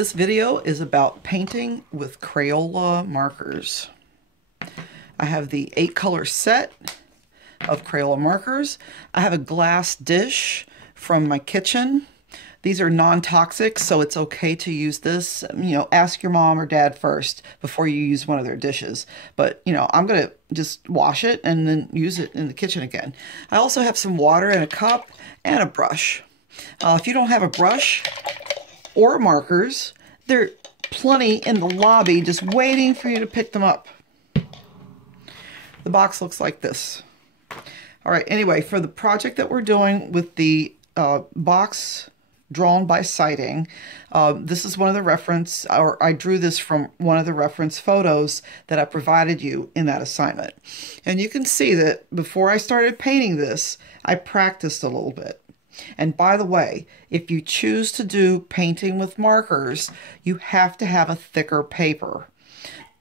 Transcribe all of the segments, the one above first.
This video is about painting with Crayola markers. I have the 8-color set of Crayola markers. I have a glass dish from my kitchen. These are non-toxic, so it's okay to use this. Ask your mom or dad first before you use one of their dishes. But, I'm going to just wash it and then use it in the kitchen again. I also have some water in a cup and a brush. If you don't have a brush or markers, there are plenty in the lobby just waiting for you to pick them up. The box looks like this. All right, anyway, for the project that we're doing with the box drawn by sighting, this is one of the reference, or I drew this from one of the reference photos that I provided you in that assignment. And you can see that before I started painting this, I practiced a little bit. And by the way, if you choose to do painting with markers, you have to have a thicker paper.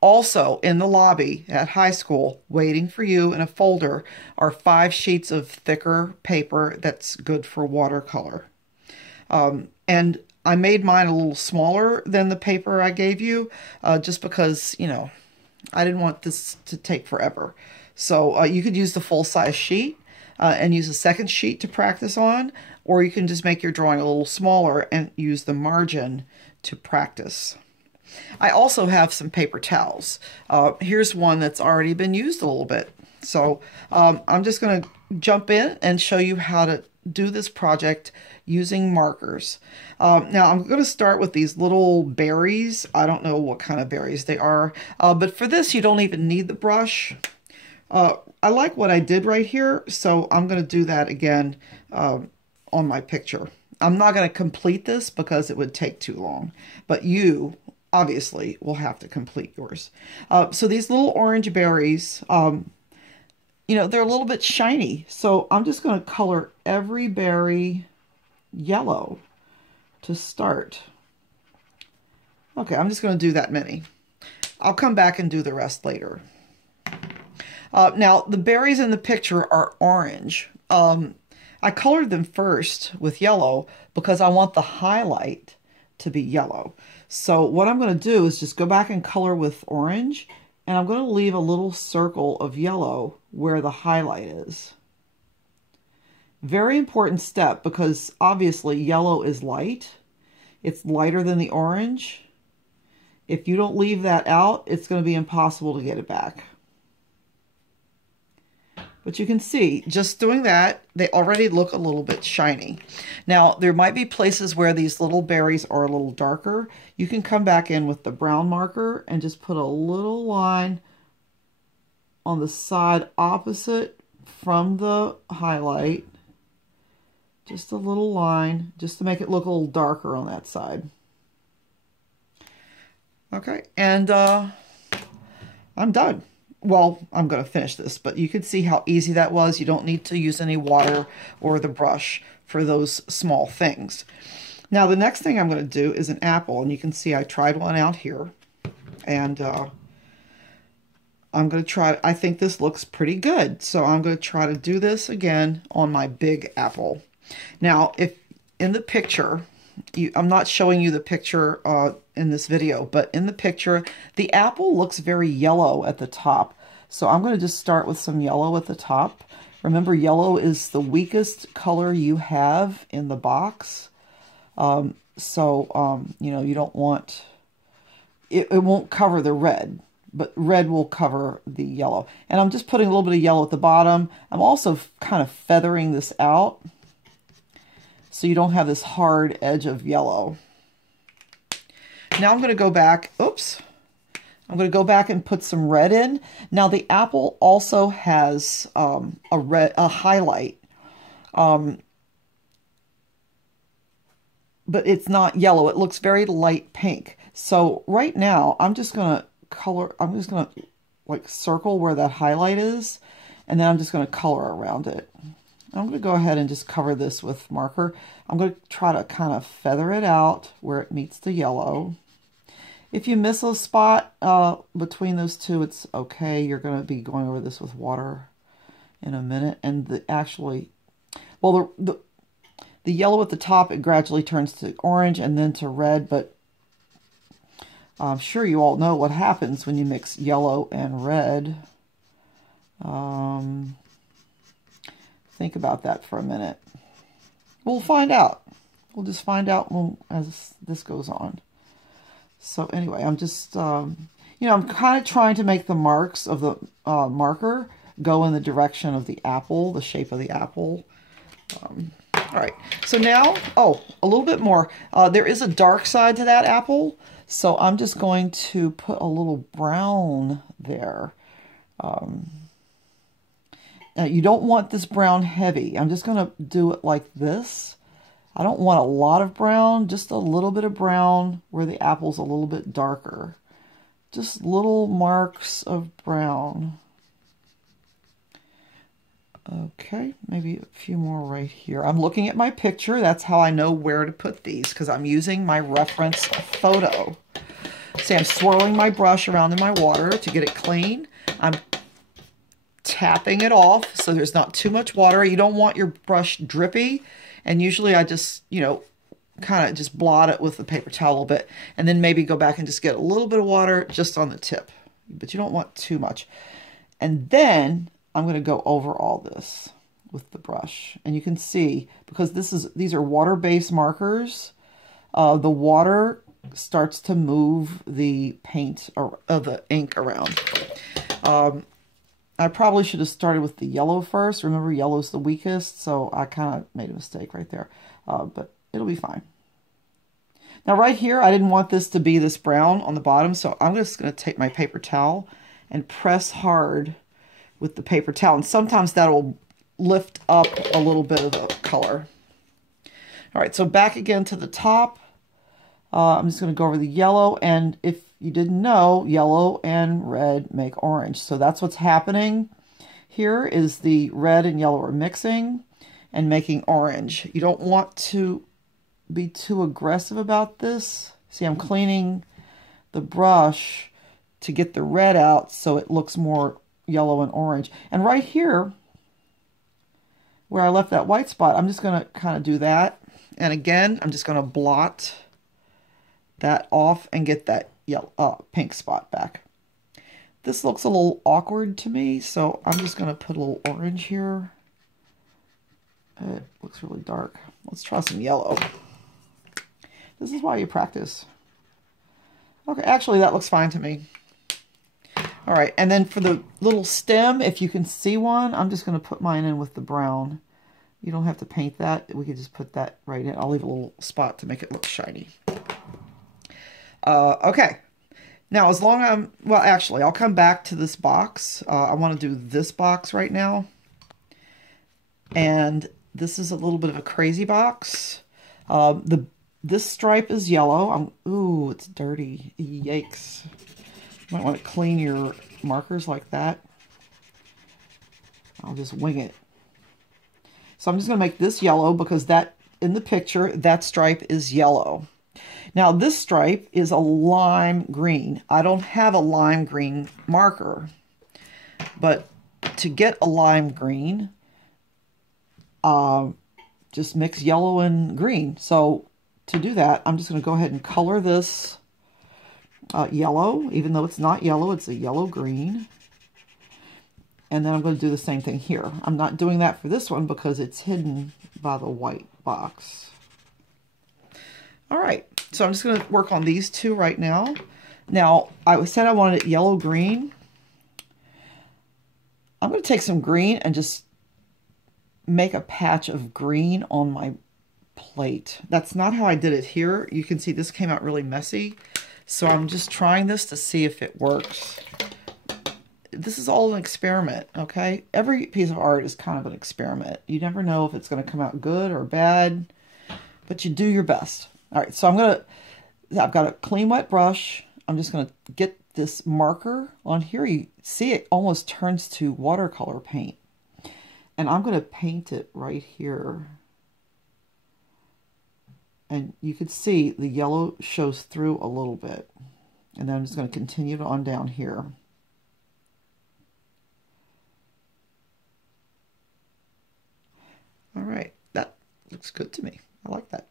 Also, in the lobby at high school, waiting for you in a folder, are 5 sheets of thicker paper that's good for watercolor. And I made mine a little smaller than the paper I gave you, just because, I didn't want this to take forever. So you could use the full-size sheet and use a second sheet to practice on, or you can just make your drawing a little smaller and use the margin to practice. I also have some paper towels. Here's one that's already been used a little bit. So I'm just going to jump in and show you how to do this project using markers. Now I'm going to start with these little berries. I don't know what kind of berries they are, but for this you don't even need the brush. I like what I did right here, so I'm going to do that again on my picture. I'm not going to complete this because it would take too long, but you obviously will have to complete yours. So these little orange berries, they're a little bit shiny, so I'm just going to color every berry yellow to start. Okay, I'm just going to do that many. I'll come back and do the rest later. Now, the berries in the picture are orange. I colored them first with yellow because I want the highlight to be yellow. So what I'm going to do is just go back and color with orange, and I'm going to leave a little circle of yellow where the highlight is. Very important step because obviously yellow is light. It's lighter than the orange. If you don't leave that out, it's going to be impossible to get it back. But you can see, just doing that, they already look a little bit shiny. Now, there might be places where these little berries are a little darker. You can come back in with the brown marker and just put a little line on the side opposite from the highlight. Just a little line, just to make it look a little darker on that side. Okay, and I'm done. Well, I'm going to finish this, but you can see how easy that was. You don't need to use any water or the brush for those small things. Now, the next thing I'm going to do is an apple, and you can see I tried one out here, and I'm going to try, I think this looks pretty good, so I'm going to try to do this again on my big apple. Now, if in the picture, I'm not showing you the picture in this video, but in the picture, the apple looks very yellow at the top. So I'm going to just start with some yellow at the top. Remember, yellow is the weakest color you have in the box. You don't want, it won't cover the red, but red will cover the yellow. And I'm just putting a little bit of yellow at the bottom. I'm also kind of feathering this out, so you don't have this hard edge of yellow. Now I'm going to go back, I'm going to go back and put some red in. Now the apple also has a highlight, but it's not yellow. It looks very light pink. So right now I'm just going to like circle where that highlight is, and then I'm just going to color around it. I'm going to go ahead and just cover this with marker. I'm going to try to kind of feather it out where it meets the yellow. If you miss a spot between those two, it's okay. You're going to be going over this with water in a minute. And the yellow at the top, it gradually turns to orange and then to red, but I'm sure you all know what happens when you mix yellow and red. Think about that for a minute. We'll find out. We'll just find out as this goes on. So anyway, I'm just, I'm kind of trying to make the marks of the marker go in the direction of the apple, the shape of the apple. All right, so now, a little bit more. There is a dark side to that apple, so I'm just going to put a little brown there. Now, you don't want this brown heavy. I'm just going to do it like this. I don't want a lot of brown, just a little bit of brown where the apple's a little bit darker. Just little marks of brown. Okay, maybe a few more right here. I'm looking at my picture. That's how I know where to put these, because I'm using my reference photo. See, I'm swirling my brush around in my water to get it clean. I'm tapping it off so there's not too much water. You don't want your brush drippy, and usually I just, kind of just blot it with the paper towel a little bit, and then maybe go back and just get a little bit of water just on the tip. But you don't want too much. And then I'm going to go over all this with the brush. And you can see, because these are water-based markers, the water starts to move the paint or the ink around. I probably should have started with the yellow first. Remember, yellow's the weakest, so I kind of made a mistake right there. But it'll be fine. Now right here, I didn't want this to be this brown on the bottom, so I'm just going to take my paper towel and press hard with the paper towel. And sometimes that will lift up a little bit of the color. All right, so back again to the top. I'm just going to go over the yellow, and if you didn't know, yellow and red make orange. So that's what's happening. Here is the red and yellow are mixing and making orange. You don't want to be too aggressive about this. See, I'm cleaning the brush to get the red out so it looks more yellow and orange. And right here, where I left that white spot, I'm just going to kind of do that. And again, I'm just going to blot that off and get that yellow, pink spot back. This looks a little awkward to me, so I'm just going to put a little orange here. It looks really dark. Let's try some yellow. This is why you practice. Okay, actually that looks fine to me. All right, and then for the little stem, if you can see one, I'm just going to put mine in with the brown. You don't have to paint that. We could just put that right in. I'll leave a little spot to make it look shiny. Okay. Now, well, actually, I'll come back to this box. I want to do this box right now. And this is a little bit of a crazy box. This stripe is yellow. Ooh, it's dirty. Yikes. You might want to clean your markers like that. I'll just wing it. So I'm just going to make this yellow because that, in the picture, that stripe is yellow. Now this stripe is a lime green. I don't have a lime green marker, but to get a lime green, just mix yellow and green. So to do that, I'm just going to go ahead and color this yellow, even though it's not yellow, it's a yellow green. And then I'm going to do the same thing here. I'm not doing that for this one because it's hidden by the white box. All right, so I'm just going to work on these two right now. Now, I said I wanted it yellow-green. I'm going to take some green and just make a patch of green on my plate. That's not how I did it here. You can see this came out really messy. So I'm just trying this to see if it works. This is all an experiment, okay? Every piece of art is kind of an experiment. You never know if it's going to come out good or bad, but you do your best. All right, so I've got a clean wet brush. I'm just going to get this marker on here. You see it almost turns to watercolor paint. And I'm going to paint it right here. And you can see the yellow shows through a little bit. And then I'm just going to continue on down here. All right, that looks good to me. I like that.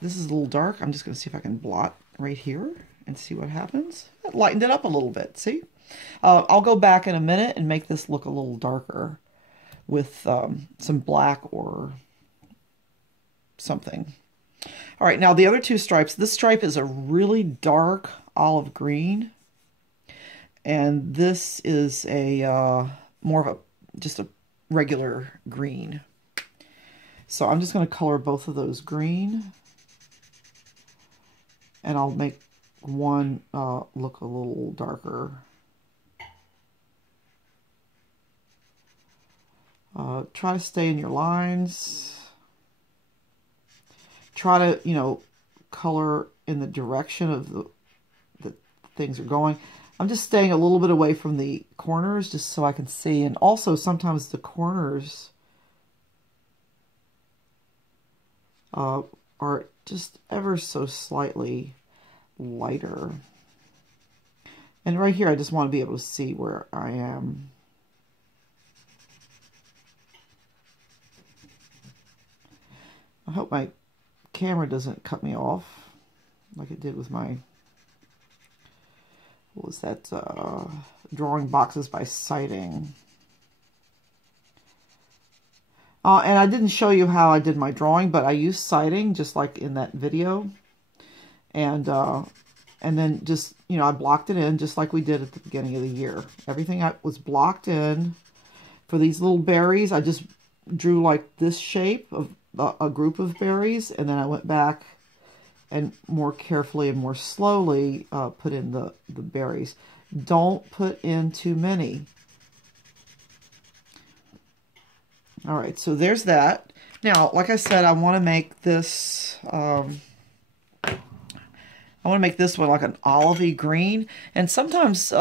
This is a little dark. I'm just going to see if I can blot right here and see what happens. It lightened it up a little bit, see? I'll go back in a minute and make this look a little darker with some black or something. All right, now the other two stripes, this stripe is a really dark olive green, and this is a more of just a regular green. So I'm just going to color both of those green, and I'll make one look a little darker. Try to stay in your lines. Try to, you know, color in the direction of the things are going. I'm just staying a little bit away from the corners just so I can see. And also sometimes the corners are just ever so slightly lighter. And right here, I just want to be able to see where I am. I hope my camera doesn't cut me off like it did with my, what was that, drawing boxes by sighting. And I didn't show you how I did my drawing, but I used sighting just like in that video. And then just, you know, I blocked it in just like we did at the beginning of the year. Everything was blocked in. For these little berries, I just drew like this shape of a group of berries, and then I went back and more carefully and more slowly put in the berries. Don't put in too many. All right, so there's that. Now, like I said, I want to make this, I want to make this one like an olivey green. And sometimes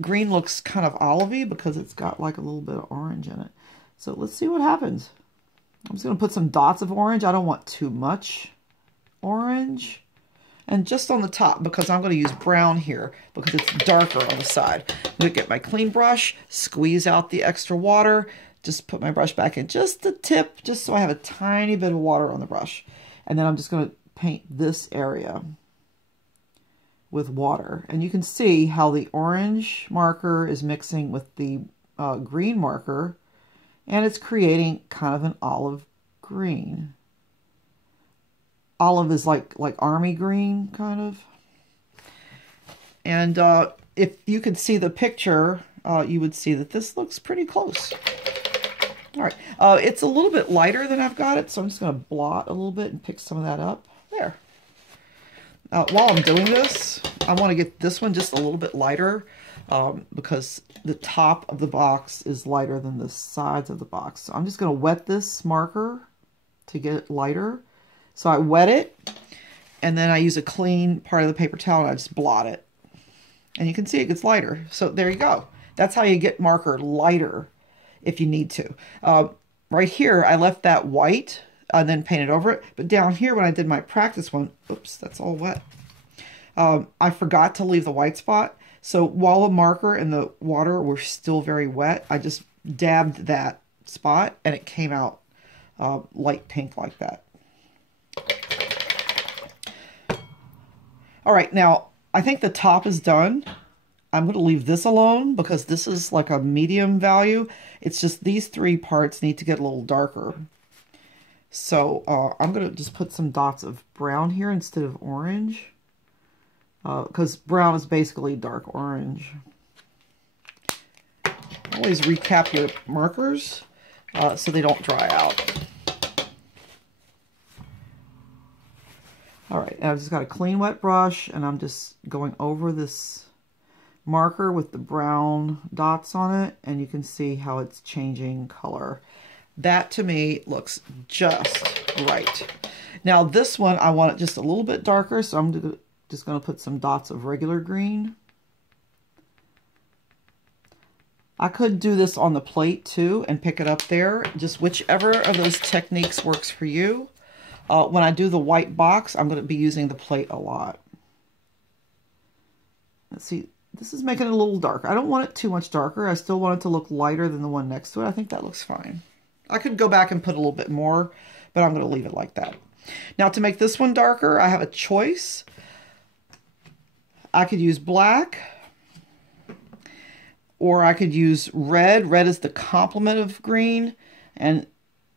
green looks kind of olivey because it's got like a little bit of orange in it. So let's see what happens. I'm just going to put some dots of orange. I don't want too much orange. And just on the top, because I'm going to use brown here because it's darker on the side. I'm going to get my clean brush, squeeze out the extra water, just put my brush back in just the tip, just so I have a tiny bit of water on the brush. And then I'm just going to paint this area with water. And you can see how the orange marker is mixing with the green marker, and it's creating kind of an olive green. Olive is like army green, kind of. And if you could see the picture, you would see that this looks pretty close. All right, it's a little bit lighter than I've got it, so I'm just going to blot a little bit and pick some of that up. There. While I'm doing this, I want to get this one just a little bit lighter because the top of the box is lighter than the sides of the box. So I'm just going to wet this marker to get it lighter. So I wet it, and then I use a clean part of the paper towel, and I just blot it. And you can see it gets lighter. So there you go. That's how you get marker lighter if you need to. Right here, I left that white and then painted over it. But down here, when I did my practice one, oops, that's all wet. I forgot to leave the white spot. So while the marker and the water were still very wet, I just dabbed that spot, and it came out light pink like that. All right, now I think the top is done. I'm going to leave this alone because this is like a medium value. It's just these three parts need to get a little darker. So I'm going to just put some dots of brown here instead of orange. Because brown is basically dark orange. Always recap your markers so they don't dry out. All right, I've just got a clean wet brush, and I'm just going over this marker with the brown dots on it, and you can see how it's changing color. That to me looks just right. Now this one, I want it just a little bit darker, so I'm just going to put some dots of regular green. I could do this on the plate too and pick it up there, just whichever of those techniques works for you. When I do the white box, I'm going to be using the plate a lot. Let's see, this is making it a little darker. I don't want it too much darker. I still want it to look lighter than the one next to it. I think that looks fine. I could go back and put a little bit more, but I'm going to leave it like that. Now to make this one darker, I have a choice. I could use black, or I could use red. Red is the complement of green. And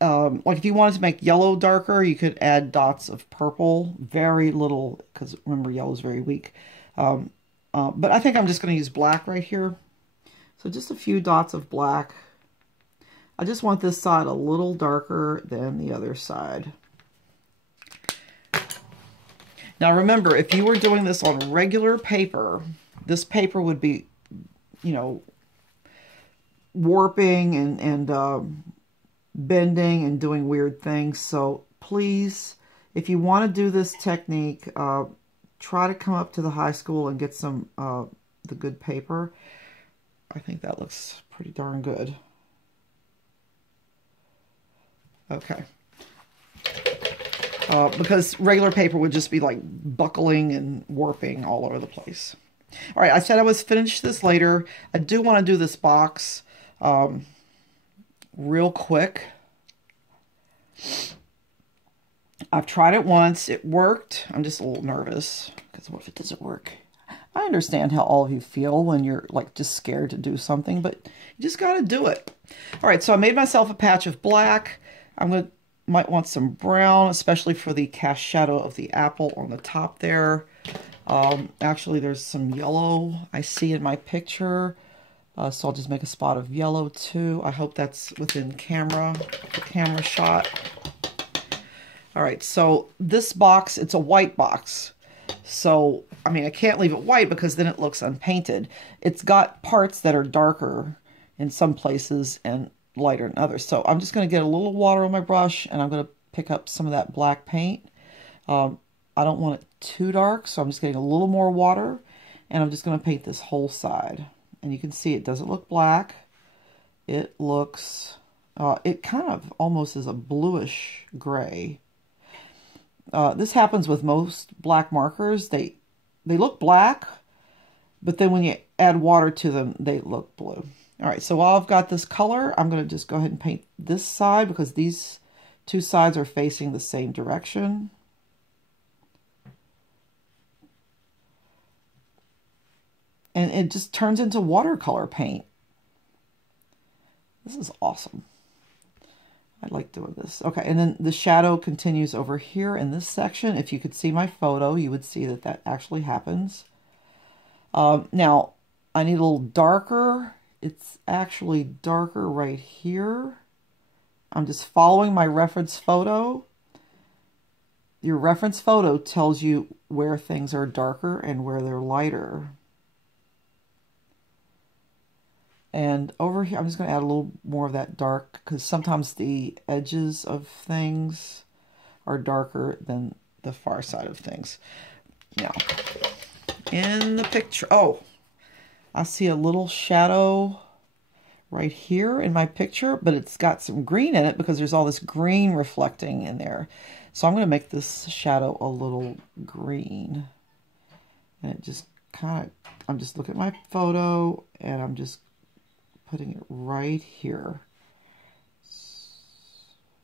like if you wanted to make yellow darker, you could add dots of purple. Very little, because remember, yellow is very weak. But I think I'm just going to use black right here. So just a few dots of black. I just want this side a little darker than the other side. Now remember, if you were doing this on regular paper, this paper would be, you know, warping and bending and doing weird things. So please, if you want to do this technique, try to come up to the high school and get some the good paper. I think that looks pretty darn good. Okay. Because regular paper would just be like buckling and warping all over the place. All right, I said I was finish this later. I do want to do this box real quick. I've tried it once. It worked. I'm just a little nervous because what if it doesn't work? I understand how all of you feel when you're like just scared to do something, but you just got to do it. All right, so I made myself a patch of black. Might want some brown, especially for the cast shadow of the apple on the top there. Actually, there's some yellow I see in my picture. So I'll just make a spot of yellow too. I hope that's within the camera shot. All right, so this box, it's a white box. So, I mean, I can't leave it white because then it looks unpainted. It's got parts that are darker in some places and lighter in others. So I'm just going to get a little water on my brush and I'm going to pick up some of that black paint. I don't want it too dark, so I'm just getting a little more water and I'm just going to paint this whole side. And you can see it doesn't look black. It looks, it kind of almost is a bluish gray. This happens with most black markers. They look black, but then when you add water to them, they look blue. All right, so while I've got this color, I'm going to just go ahead and paint this side because these two sides are facing the same direction. And it just turns into watercolor paint. This is awesome. I like doing this. Okay, and then the shadow continues over here in this section. If you could see my photo, you would see that that actually happens. Now, I need a little darker. It's actually darker right here. I'm just following my reference photo. Your reference photo tells you where things are darker and where they're lighter. And over here, I'm just going to add a little more of that dark because sometimes the edges of things are darker than the far side of things. Now, in the picture, oh, I see a little shadow right here in my picture, but it's got some green in it because there's all this green reflecting in there. So I'm going to make this shadow a little green. And it just kind of, I'm just looking at my photo and I'm just putting it right here.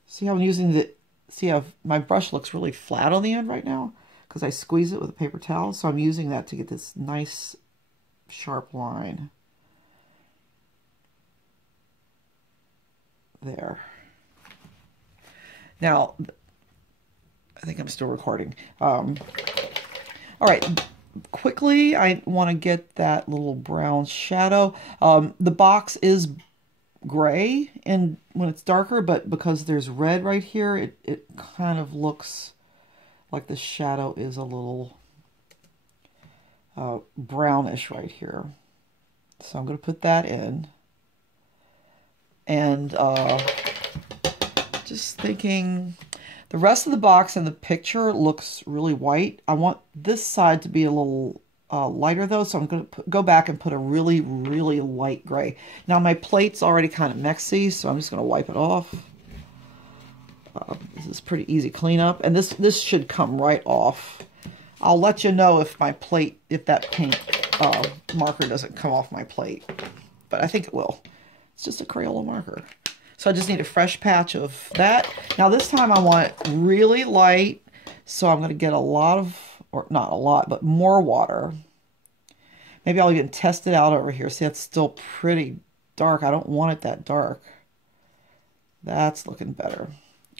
See how I'm using the, see how my brush looks really flat on the end right now? Because I squeeze it with a paper towel. So I'm using that to get this nice sharp line. There. Now, I think I'm still recording. All right. Quickly, I want to get that little brown shadow. The box is gray and when it's darker, but because there's red right here, it kind of looks like the shadow is a little brownish right here. So I'm going to put that in. And just thinking, the rest of the box and the picture looks really white. I want this side to be a little lighter though, so I'm going to go back and put a really, really light gray. Now my plate's already kind of messy, so I'm just going to wipe it off. This is pretty easy cleanup, and this should come right off. I'll let you know if my plate, if that paint marker doesn't come off my plate, but I think it will. It's just a Crayola marker. So I just need a fresh patch of that. Now this time I want it really light, so I'm going to get a lot of, or not a lot, but more water. Maybe I'll even test it out over here. See, that's still pretty dark. I don't want it that dark. That's looking better.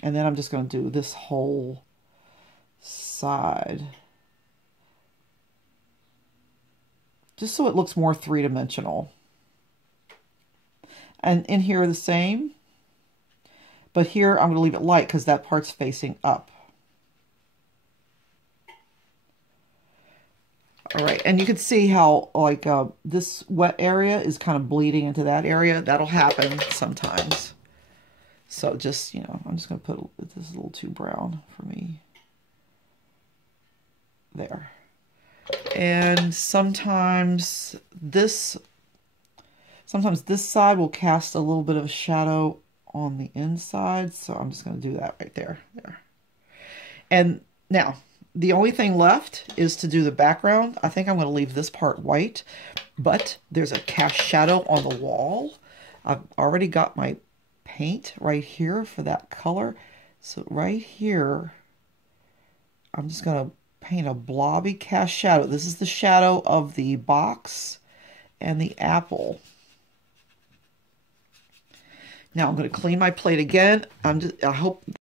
And then I'm just going to do this whole side. Just so it looks more three-dimensional. And in here the same. But here I'm going to leave it light because that part's facing up. All right, and you can see how like this wet area is kind of bleeding into that area. That'll happen sometimes. So just, you know, I'm just going to put, this is a little too brown for me. There. And sometimes this side will cast a little bit of a shadow on the inside. So I'm just going to do that right there. And now, the only thing left is to do the background. I think I'm going to leave this part white, but there's a cast shadow on the wall. I've already got my paint right here for that color. So right here, I'm just going to paint a blobby cast shadow. This is the shadow of the box and the apple. Now I'm going to clean my plate again. I hope